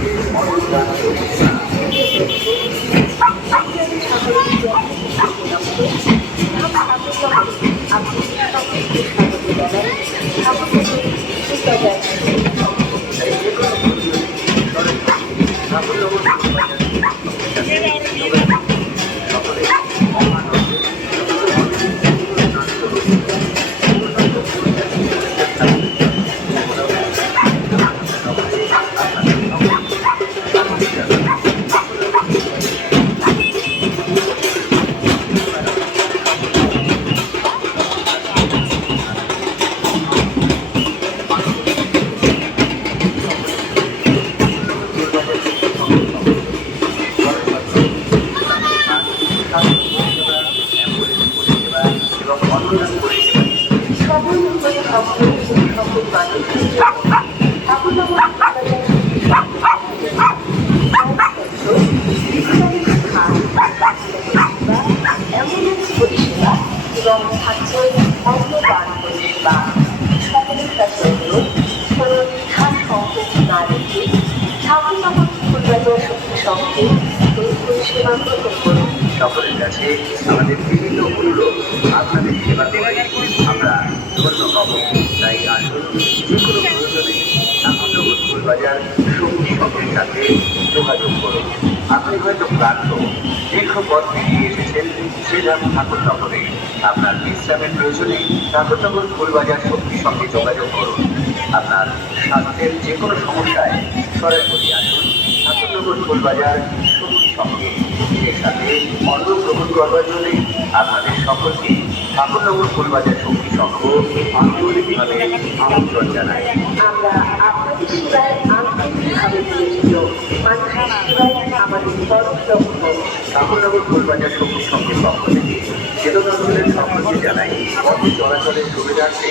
সাথে অনুদান করছে। এবং থাকছে অন্নদান পরিষেবা। সকলের কাছে অনুরোধ, কোনো বিধান সংকেত না রেখে ঠাকুরনগর ফুলবাজার শক্তি সঙ্গে এই পরিষেবা গ্রহণ করুন। সকলের কাছে আমাদের বিভিন্ন অনুরোধ, আপনাদের সেবা দেওয়াই আমরা ধন্য হব। তাই আসুন, যে কোনো প্রয়োজনে ঠাকুরনগর ফুলবাজার শক্তি সংঘের সাথে যোগাযোগ করুন। আপনি হয়তো ক্লান্ত, দীর্ঘ পথ পেরিয়ে এসেছেন শ্রীরাম ঠাকুরনগরে। আপনার বিশ্রামের প্রয়োজনে ঠাকুরনগর ফুলবাজার শক্তি সঙ্গে যোগাযোগ করুন। আপনার স্বাস্থ্যের যে কোনো সমস্যায় সরাসরি আসুন ঠাকুরনগর ফুলবাজার শক্তি সঙ্গে। এর সাথে অন্ন গ্রহণ করবার জন্য আপনাদের সকলকে ঠাকুরনগর ফুলবাজার শক্তি সংঘ আন্তরিকভাবে আমন্ত্রণ জানায়। আমরা আপনাদের সেবায় আন্তরিকভাবে নিয়োজিত। মানুষের সেবায় আমাদের পরম লক্ষ্য। ঠাকুরনগর ফুলবাজার শক্তি সংঘের পক্ষ থেকে চেতনাঞ্জলের সকলকে জানাই পথ চলাচলের সুবিধার্থে